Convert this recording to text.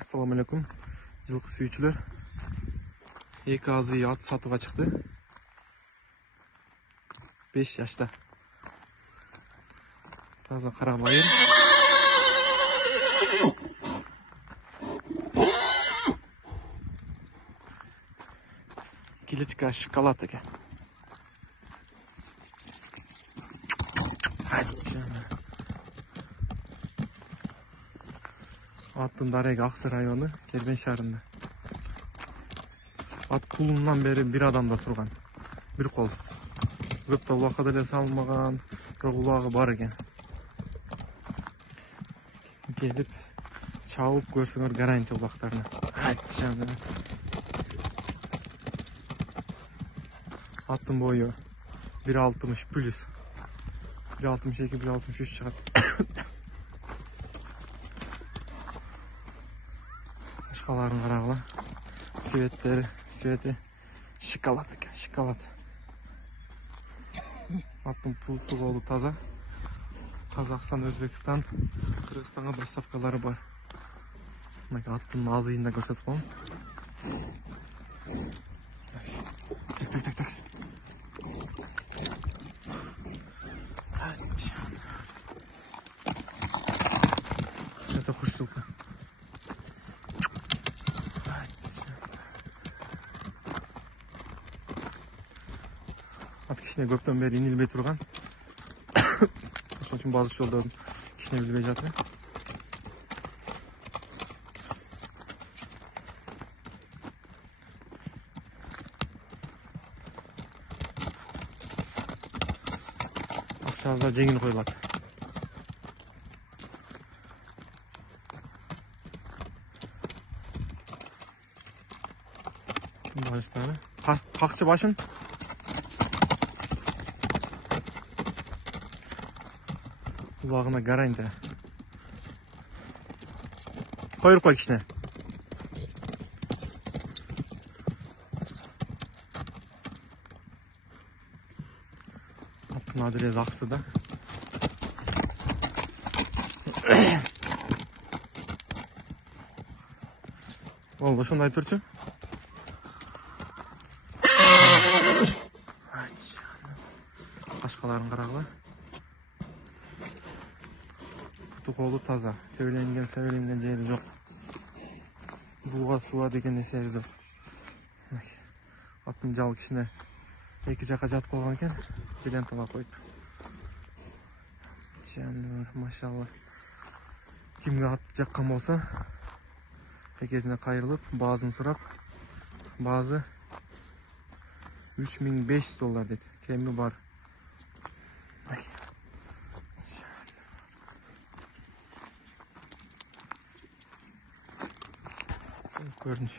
Assalamu alaikum. Жылқы сүйүүчүлөр. Эки азый ат сатууга чыкты. 5 жашта. Таза кара байыр. Килечка шоколад экен. Аттын дареги Аксы району, Кербен шаарында. Ат тулундан бери бир адамда турган. Бир кол. Көптө улакка деле салмаган, бирок улагы бар экен. Келип чабып көрсөңөр гарантия улактарына. Аттын бою 1.60 плюс. 1.62, 1.63 чыгат. Башкаларын карагыла. Свети шоколад экен, шоколад. Аттын пулту колу таза. Казакстан, Өзбекстан, Кыргызстанга доставкалары бар. Аттын азыйын да көрсөтүп коем. Так. Это хуш штука. Ат кичине көптөн бери инилбей турган. Ошон үчүн базы жолдорун кичине билбей жатыр. Акчаңызда жеңил коюлат. Баштары. Какчы башын? Улагына гарантия. Коюп кой кичине. Аттын адырез Аксы да. Ол ошондой турчу. Башкаларын карагыла. Путу колу таза. Себеленген жери жок. Булга суа деген нерсе жок. Аттын жалы кичине эки жака жатып калган экен. Лентага коюп. Жаныбар, машалла. Кимге ат жаккан болсо, экесине кайрылып, баазын сурап, баазы $3500 дейт. Кеми бар. Көрүнүш.